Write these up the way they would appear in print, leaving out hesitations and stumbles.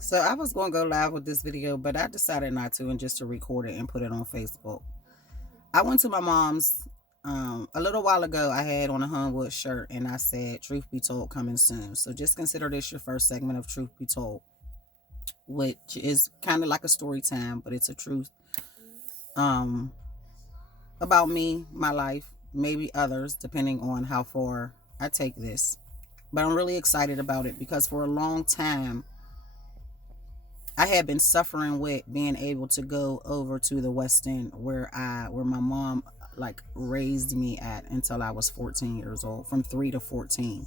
So I was going to go live with this video, but I decided not to and just to record it and put it on Facebook. I went to my mom's a little while ago. I had on a Hunwood shirt and I said, "Truth be told, coming soon." So just consider this your first segment of Truth Be Told, which is kind of like a story time, but it's a truth um, about me, my life, maybe others, depending on how far I take this. But I'm really excited about it because for a long time, I had been suffering with being able to go over to the West End where my mom like raised me at until I was 14 years old, from 3 to 14.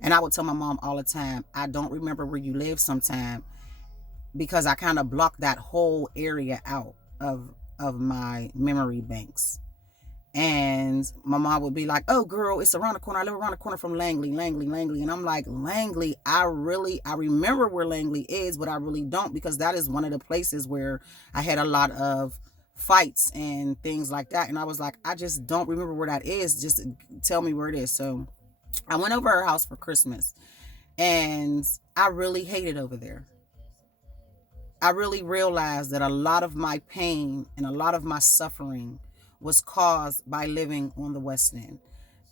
And I would tell my mom all the time, I don't remember where you live sometime because I kind of blocked that whole area out of my memory banks. And my mom would be like, "Oh, girl, it's around the corner. I live around the corner from Langley, Langley, Langley." And I'm like, "Langley, I remember where Langley is, but I really don't because that is one of the places where I had a lot of fights and things like that." And I was like, "I just don't remember where that is. Just tell me where it is." So I went over her house for Christmas and I really hated over there. I really realized that a lot of my pain and a lot of my suffering was caused by living on the West End.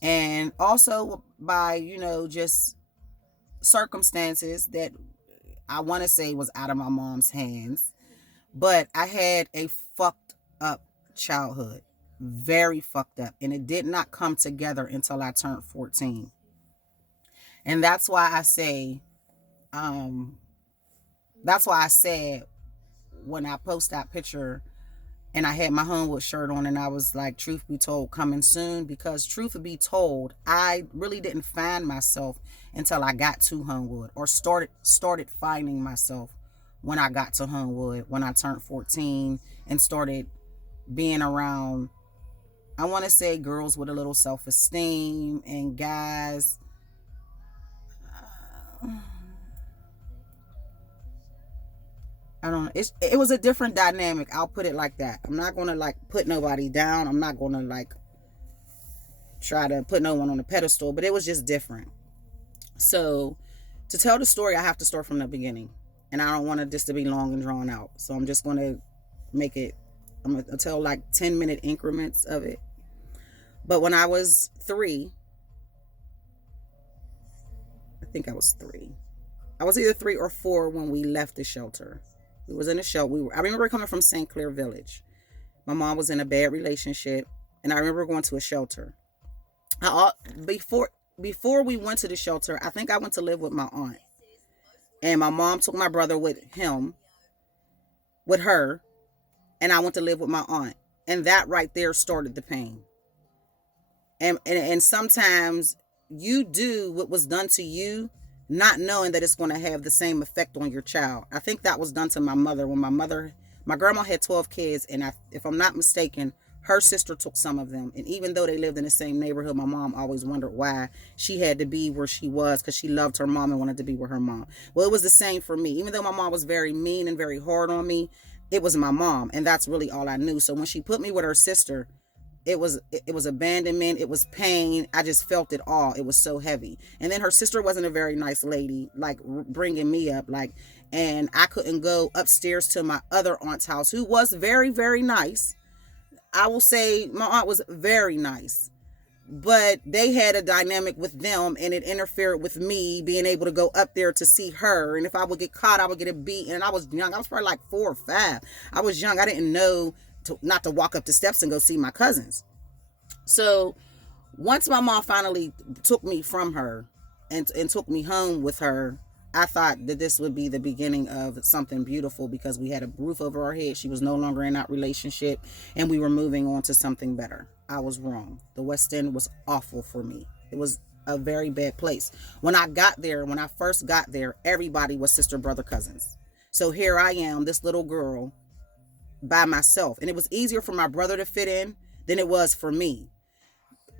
And also by, just circumstances that I want to say was out of my mom's hands. But I had a fucked up childhood, very fucked up. And it did not come together until I turned 14. And um, that's why I said when I post that picture and I had my Hunwood shirt on and I was like, "Truth be told, coming soon," because truth be told, I really didn't find myself until I got to Hunwood, or started finding myself when I got to Hunwood, when I turned 14 and started being around, I want to say, girls with a little self-esteem and guys. I don't know. It was a different dynamic. I'll put it like that. I'm not gonna like put nobody down. I'm not gonna like try to put no one on a pedestal, but it was just different. So to tell the story, I have to start from the beginning, and I don't want this to be long and drawn out. So I'm just gonna make it. I'm gonna tell like 10-minute increments of it. But when I was 3, I think I was 3. I was either 3 or 4 when we left the shelter. We was in a shelter. I remember coming from St. Clair Village. My mom was in a bad relationship, and I remember going to a shelter. I, before before we went to the shelter, I think I went to live with my aunt, and my mom took my brother with her, and I went to live with my aunt, and that right there started the pain. And sometimes you do what was done to you, not knowing that it's going to have the same effect on your child. I think that was done to my mother when my grandma had 12 kids, and if I'm not mistaken, her sister took some of them. And even though they lived in the same neighborhood, my mom always wondered why she had to be where she was, because she loved her mom and wanted to be with her mom. Well, it was the same for me. Even though my mom was very mean and very hard on me, it was my mom, and that's really all I knew. So when she put me with her sister, it was abandonment, it was pain. I just felt it all. It was so heavy. And then her sister wasn't a very nice lady, like bringing me up, like, and I couldn't go upstairs to my other aunt's house, who was very, very nice. I will say my aunt was very nice, but they had a dynamic with them, and it interfered with me being able to go up there to see her. And if I would get caught, I would get a beat. And I was young. I was probably like 4 or 5. I was young. I didn't know not to walk up the steps and go see my cousins. So once my mom finally took me from her and took me home with her, I thought that this would be the beginning of something beautiful because we had a roof over our head. She was no longer in that relationship, and we were moving on to something better. I was wrong. The West End was awful for me. It was a very bad place. When I first got there, everybody was sister, brother, cousins. So here I am, this little girl by myself. And it was easier for my brother to fit in than it was for me,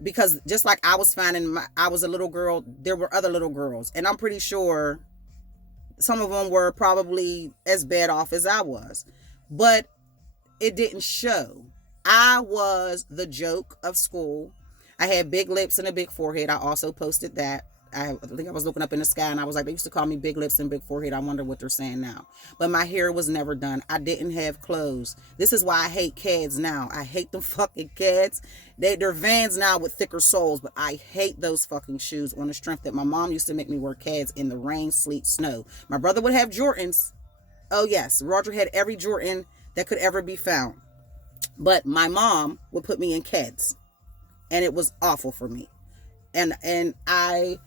because just like I was a little girl, there were other little girls, and I'm pretty sure some of them were probably as bad off as I was, but it didn't show. I was the joke of school. I had big lips and a big forehead. I also posted that. I think I was looking up in the sky and I was like, they used to call me big lips and big forehead. I wonder what they're saying now. But my hair was never done. I didn't have clothes. This is why I hate kids now. I hate them fucking kids. They're Vans now with thicker soles, but I hate those fucking shoes on the strength that my mom used to make me wear kids in the rain, sleet, snow. My brother would have Jordans. Oh yes, Roger had every Jordan that could ever be found. But my mom would put me in kids. And it was awful for me. And I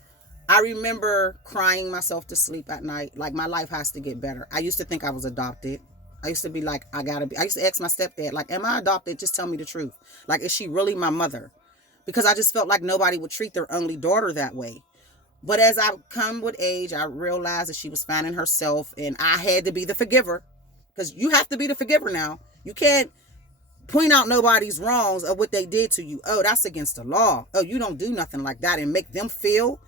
remember crying myself to sleep at night. Like, my life has to get better. I used to think I was adopted. I used to be like, I used to ask my stepdad, like, am I adopted? Just tell me the truth. Like, is she really my mother? Because I just felt like nobody would treat their only daughter that way. But as I come with age, I realized that she was finding herself, and I had to be the forgiver. Because you have to be the forgiver now. You can't point out nobody's wrongs of what they did to you. Oh, that's against the law. Oh, you don't do nothing like that, and make them feel,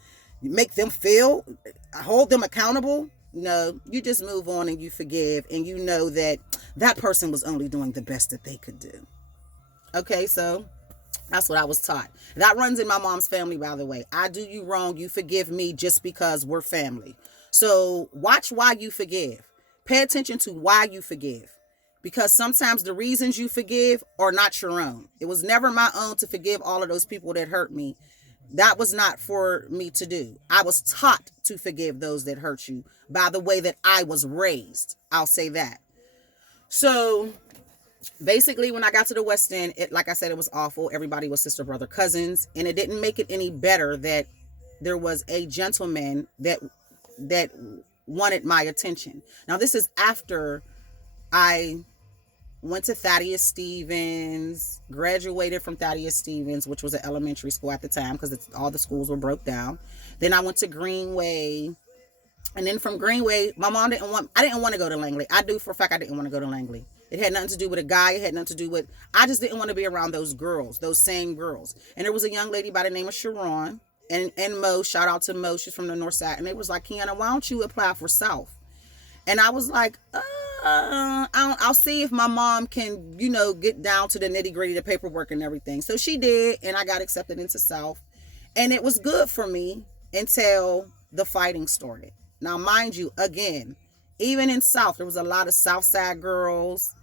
hold them accountable. No, you just move on and you forgive, and you know that that person was only doing the best that they could do. Okay, so that's what I was taught. That runs in my mom's family, by the way. I do you wrong, you forgive me just because we're family. So watch why you forgive. Pay attention to why you forgive. Because sometimes the reasons you forgive are not your own. It was never my own to forgive all of those people that hurt me. That was not for me to do. I was taught to forgive those that hurt you by the way that I was raised. I'll say that. So basically, when I got to the West End, like I said, it was awful. Everybody was sister, brother, cousins. And it didn't make it any better that there was a gentleman that wanted my attention. Now, this is after I went to Thaddeus Stevens, graduated from Thaddeus Stevens, which was an elementary school at the time because all the schools were broke down. Then I went to Greenway. And then from Greenway, my mom I didn't want to go to Langley. I do for a fact I didn't want to go to Langley. It had nothing to do with a guy. It had nothing to do with, I just didn't want to be around those girls, those same girls. And there was a young lady by the name of Sharon and Mo, shout out to Mo, she's from the north side. And they was like, Kiana, why don't you apply for South? And I was like, I'll see if my mom can, get down to the nitty gritty, the paperwork and everything. So she did, and I got accepted into South. And it was good for me until the fighting started. Now, mind you, again, even in South, there was a lot of South Side girls,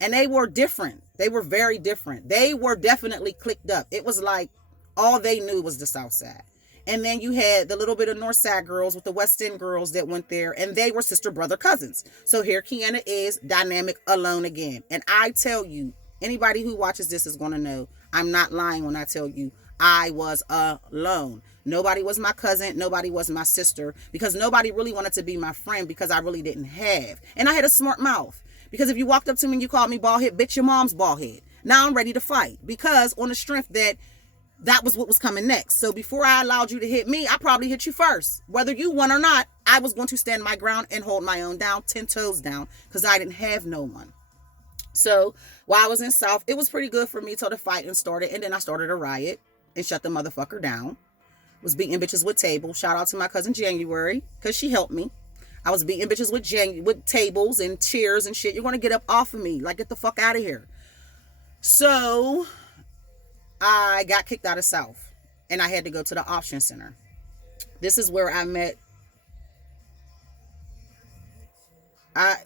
and they were different. They were very different. They were definitely clicked up. It was like all they knew was the South Side. And then you had the little bit of North Side girls with the West End girls that went there, and they were sister, brother, cousins. So here Kiana is, dynamic, alone again. And I tell you, anybody who watches this is going to know I'm not lying when I tell you I was alone. Nobody was my cousin. Nobody was my sister, because nobody really wanted to be my friend because I really didn't have. And I had a smart mouth, because if you walked up to me and you called me bald head, bitch, your mom's bald head. Now I'm ready to fight, because on the strength that was what was coming next. So before I allowed you to hit me, I probably hit you first. Whether you won or not, I was going to stand my ground and hold my own down, 10 toes down, because I didn't have no one. So while I was in South, it was pretty good for me till the fighting started. And then I started a riot and shut the motherfucker down. Was beating bitches with tables. Shout out to my cousin January, because she helped me. I was beating bitches with tables and chairs and shit. You're going to get up off of me. Like, get the fuck out of here. So I got kicked out of South, and I had to go to the option center. This is where I met.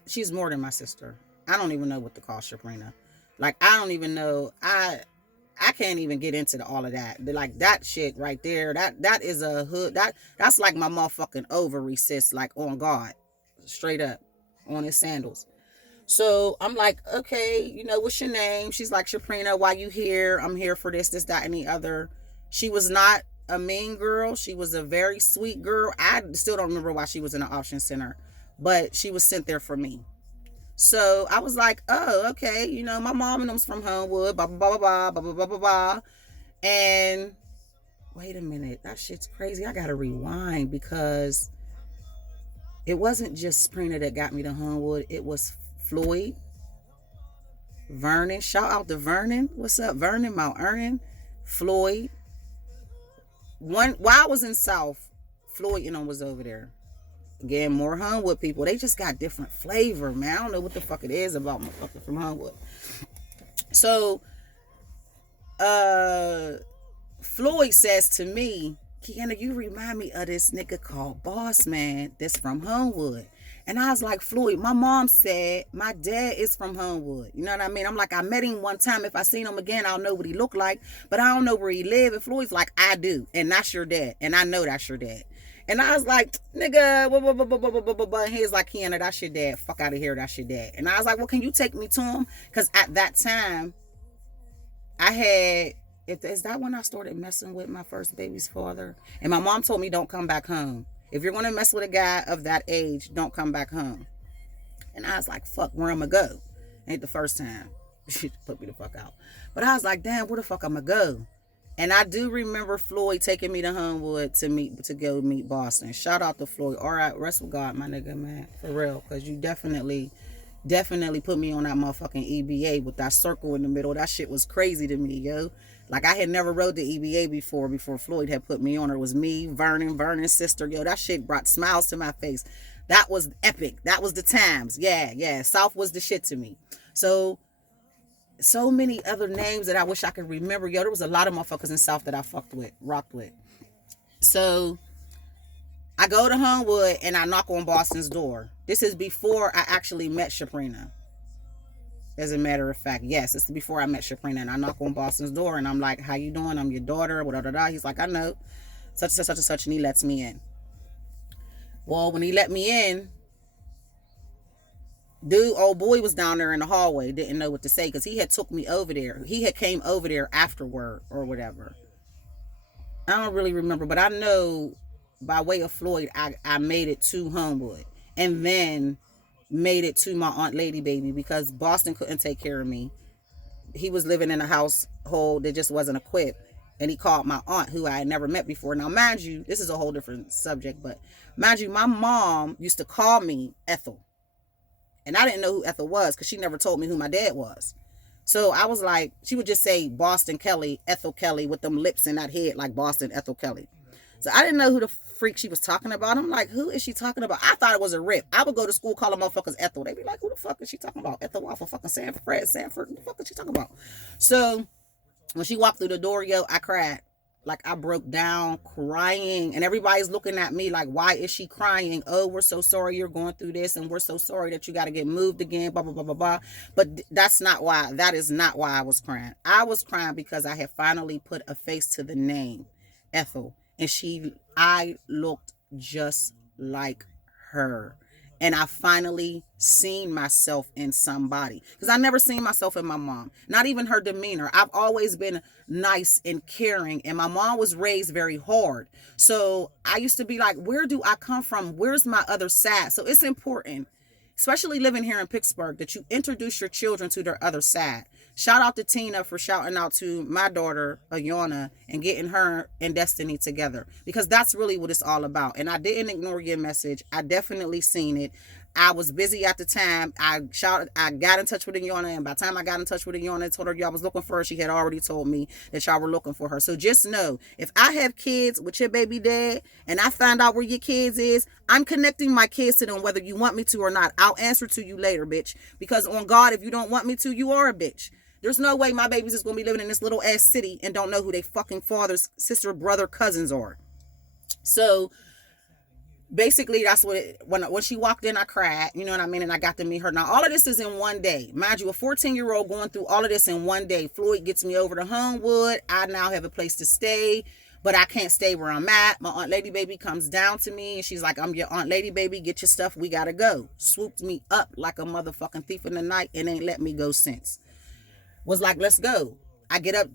She's more than my sister. I don't even know what to call Shabrina. Like, I don't even know. I can't even get into all of that. Like, that shit right there, that is a hood. That's like my motherfucking ovary, sis, like, on God. Straight up. On his sandals. So I'm like, okay, what's your name? She's like, Shabrina, why you here? I'm here for this, that, and the other. She was not a mean girl. She was a very sweet girl. I still don't remember why she was in the option center, but she was sent there for me. So I was like, oh, okay, my mom and them's from Homewood, blah, blah, blah, blah, blah, blah, blah, blah. And wait a minute, that shit's crazy. I gotta rewind, because it wasn't just Sabrina that got me to Homewood. It was Floyd, Vernon. Shout out to Vernon. What's up, Vernon? Mount Ernin, Floyd. While I was in South, Floyd, was over there. Again, more Homewood people. They just got different flavor, man. I don't know what the fuck it is about motherfuckers from Homewood. So, Floyd says to me, Kiana, you remind me of this nigga called Boss Man that's from Homewood. And I was like, Floyd, my mom said my dad is from Homewood. You know what I mean? I'm like, I met him one time. If I seen him again, I'll know what he looked like. But I don't know where he lived. And Floyd's like, I do. And that's your dad. And I know that's your dad. And I was like, nigga, and he was like, Kiana, that's your dad. Fuck out of here, that's your dad. And I was like, well, can you take me to him? Because at that time, I had, is that when I started messing with my first baby's father? And my mom told me, don't come back home. If you're going to mess with a guy of that age, don't come back home. And I was like, fuck, where am I going to go? Ain't the first time. She put me the fuck out. But I was like, damn, where the fuck am I going to go? And I do remember Floyd taking me to Homewood to go meet Boston. Shout out to Floyd. All right, rest with God, my nigga, man. For real. Because you definitely put me on that motherfucking EBA with that circle in the middle. That shit was crazy to me, yo. Like, I had never rode the EBA before Floyd had put me on it. It was me, Vernon's sister. Yo, that shit brought smiles to my face. That was epic. That was the times. Yeah. South was the shit to me. So many other names that I wish I could remember. Yo, there was a lot of motherfuckers in South that I rocked with. So I go to Homewood and I knock on Boston's door. This is before I actually met Shaprina. As a matter of fact, yes, it's before I met Shaprina. And I knock on Boston's door and I'm like, how you doing? I'm your daughter. He's like, I know. Such and such and such. And he lets me in. Well, when he let me in, old boy was down there in the hallway, didn't know what to say because he had took me over there. He had came over there afterward or whatever. I don't really remember, but I know by way of Floyd, I made it to Homewood and then made it to my Aunt Lady Baby because Boston couldn't take care of me. He was living in a household that just wasn't equipped. And he called my aunt, who I had never met before. Now, mind you, this is a whole different subject, but mind you, my mom used to call me Ethel. And I didn't know who Ethel was because she never told me who my dad was. So I was like, she would just say Boston Kelly, Ethel Kelly with them lips in that head like Boston Ethel Kelly. So I didn't know who the freak she was talking about. I'm like, who is she talking about? I thought it was a rip. I would go to school calling motherfuckers Ethel. They'd be like, who the fuck is she talking about? Ethel off of fucking Sanford. What the fuck is she talking about? So when she walked through the door, yo, I cried. Like, I broke down crying, and everybody's looking at me like, why is she crying? Oh, we're so sorry you're going through this, and we're so sorry that you got to get moved again, blah, blah, blah, blah, blah. But that is not why I was crying. I was crying because I had finally put a face to the name, Ethel, and I looked just like her. And I finally seen myself in somebody. Because I never seen myself in my mom. Not even her demeanor. I've always been nice and caring. And my mom was raised very hard. So I used to be like, where do I come from? Where's my other side? So it's important, especially living here in Pittsburgh, that you introduce your children to their other side. Shout out to Tina for shouting out to my daughter, Ayana, and getting her and Destiny together. Because that's really what it's all about. And I didn't ignore your message. I definitely seen it. I was busy at the time. I got in touch with Ayana, and by the time I got in touch with Ayana and told her y'all was looking for her, she had already told me that y'all were looking for her. So just know, if I have kids with your baby dad, and I find out where your kids is, I'm connecting my kids to them whether you want me to or not. I'll answer to you later, bitch. Because on God, if you don't want me to, you are a bitch. There's no way my baby's just going to be living in this little ass city and don't know who they fucking father's sister, brother, cousins are. So basically that's what when she walked in, I cried, you know what I mean? And I got to meet her. Now, all of this is in one day. Mind you, a 14-year-old going through all of this in one day. Floyd gets me over to Homewood. I now have a place to stay, but I can't stay where I'm at. My Aunt Lady Baby comes down to me and she's like, I'm your Aunt Lady Baby. Get your stuff. We got to go. Swooped me up like a motherfucking thief in the night and ain't let me go since. Was like, let's go. I get up.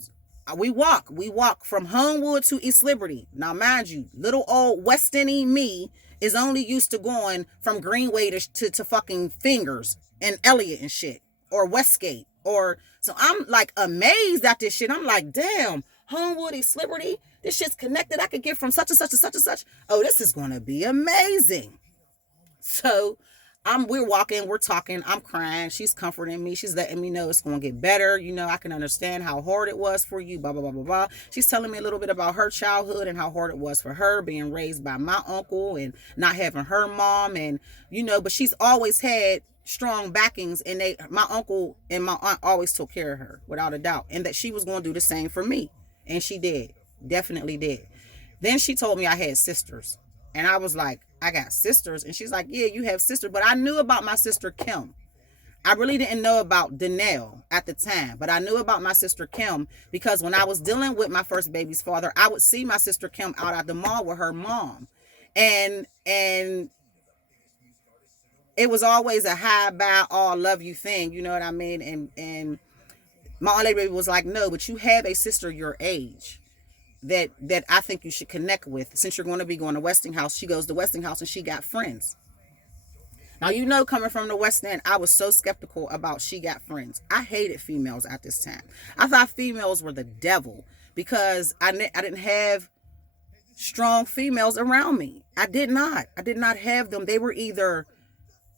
We walk from Homewood to East Liberty. Now, mind you, little old West End me is only used to going from Greenway to fucking Fingers and Elliott and shit, or Westgate, so I'm like amazed at this shit. I'm like, damn, Homewood, East Liberty, this shit's connected. I could get from such and such to such and such. Oh, this is gonna be amazing. So we're walking, we're talking, I'm crying, she's comforting me, she's letting me know it's going to get better, you know, I can understand how hard it was for you, blah, blah, blah, blah, blah. She's telling me a little bit about her childhood and how hard it was for her being raised by my uncle and not having her mom, and, you know, but she's always had strong backings, and my uncle and my aunt always took care of her, without a doubt, and that she was going to do the same for me, and she did, definitely did. Then she told me I had sisters. And I was like, I got sisters. And she's like, yeah, you have sisters. But I knew about my sister Kim. I really didn't know about Danelle at the time, but I knew about my sister Kim because when I was dealing with my first baby's father, I would see my sister Kim out at the mall with her mom. And it was always a hi, bye, all love you thing, you know what I mean? And my old lady was like, no, but you have a sister your age that I think you should connect with. Since you're going to be going to Westinghouse, she goes to Westinghouse and she got friends. Now, you know, coming from the West End, I was so skeptical about she got friends. I hated females at this time. I thought females were the devil because I didn't have strong females around me. I did not have them. They were either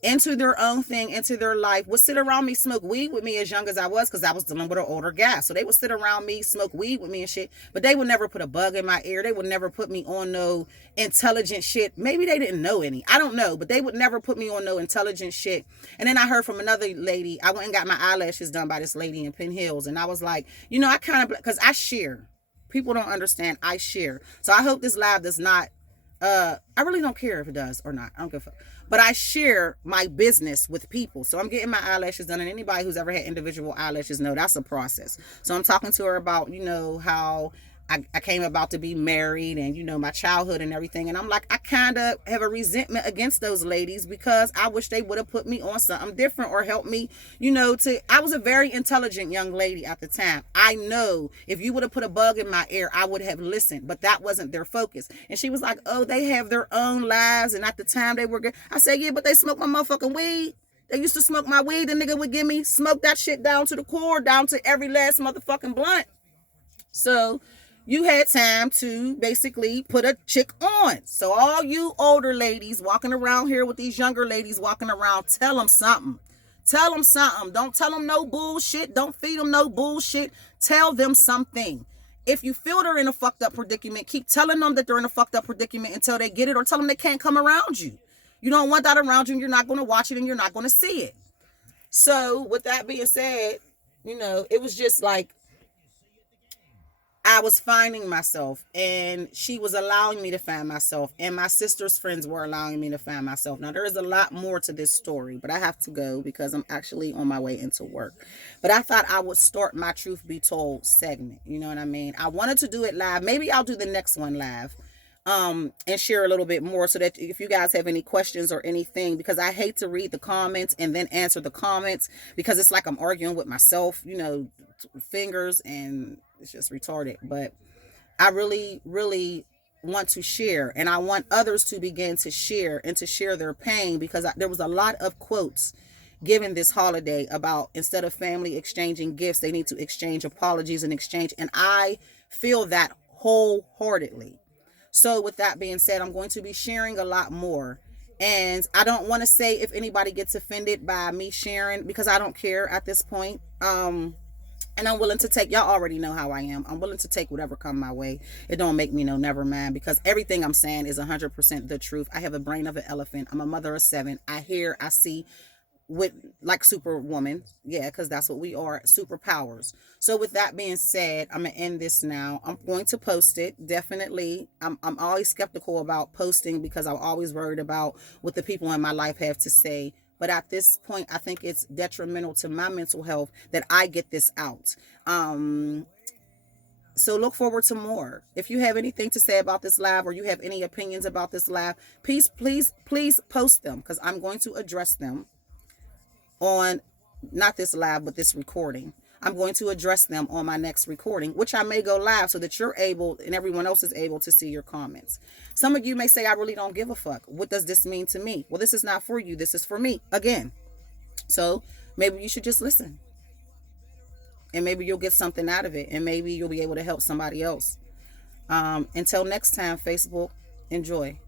into their own thing, into their life, would sit around me, smoke weed with me as young as I was, because I was dealing with an older guy. So they would sit around me, smoke weed with me and shit, but they would never put a bug in my ear. They would never put me on no intelligent shit. Maybe they didn't know any. I don't know, but they would never put me on no intelligent shit. And then I heard from another lady, I went and got my eyelashes done by this lady in Penn Hills. And I was like, you know, I kind of, because I share. People don't understand, I share. So I hope this live does not, I really don't care if it does or not. I don't give a fuck. But I share my business with people. So I'm getting my eyelashes done. And anybody who's ever had individual eyelashes know that's a process. So I'm talking to her about, you know, how I came about to be married and, you know, my childhood and everything. And I'm like, I kind of have a resentment against those ladies because I wish they would have put me on something different or helped me, you know, I was a very intelligent young lady at the time. I know if you would have put a bug in my ear, I would have listened, but that wasn't their focus. And she was like, oh, they have their own lives. And at the time they were good. I said, yeah, but they smoke my motherfucking weed. They used to smoke my weed. The nigga would give me, smoke that shit down to the core, down to every last motherfucking blunt. So you had time to basically put a chick on. So all you older ladies walking around here with these younger ladies walking around, tell them something. Tell them something. Don't tell them no bullshit. Don't feed them no bullshit. Tell them something. If you feel they're in a fucked up predicament, keep telling them that they're in a fucked up predicament until they get it, or tell them they can't come around you. You don't want that around you and you're not going to watch it and you're not going to see it. So with that being said, you know, it was just like, I was finding myself and she was allowing me to find myself, and my sister's friends were allowing me to find myself. Now, there is a lot more to this story, but I have to go because I'm actually on my way into work. But I thought I would start my Truth Be Told segment. You know what I mean? I wanted to do it live. Maybe I'll do the next one live and share a little bit more so that if you guys have any questions or anything, because I hate to read the comments and then answer the comments because it's like I'm arguing with myself, you know, fingers, and it's just retarded. But I really, really want to share, and I want others to begin to share and to share their pain, because there was a lot of quotes given this holiday about instead of family exchanging gifts, they need to exchange apologies and exchange. And I feel that wholeheartedly. So with that being said, I'm going to be sharing a lot more. And I don't want to say if anybody gets offended by me sharing, because I don't care at this point. And I'm willing to take, y'all already know how I am. I'm willing to take whatever come my way. It don't make me no never mind, because everything I'm saying is 100% the truth. I have a brain of an elephant. I'm a mother of 7. I hear, I see, with like Superwoman. Yeah, because that's what we are, superpowers. So with that being said, I'm gonna end this now. I'm going to post it, definitely. I'm always skeptical about posting because I'm always worried about what the people in my life have to say. But at this point, I think it's detrimental to my mental health that I get this out. So look forward to more. If you have anything to say about this live, or you have any opinions about this live, please post them, because I'm going to address them on, not this live, but this recording. I'm going to address them on my next recording, which I may go live so that you're able and everyone else is able to see your comments. Some of you may say, I really don't give a fuck. What does this mean to me? Well, this is not for you. This is for me again. So maybe you should just listen, and maybe you'll get something out of it, and maybe you'll be able to help somebody else. Until next time, Facebook, enjoy.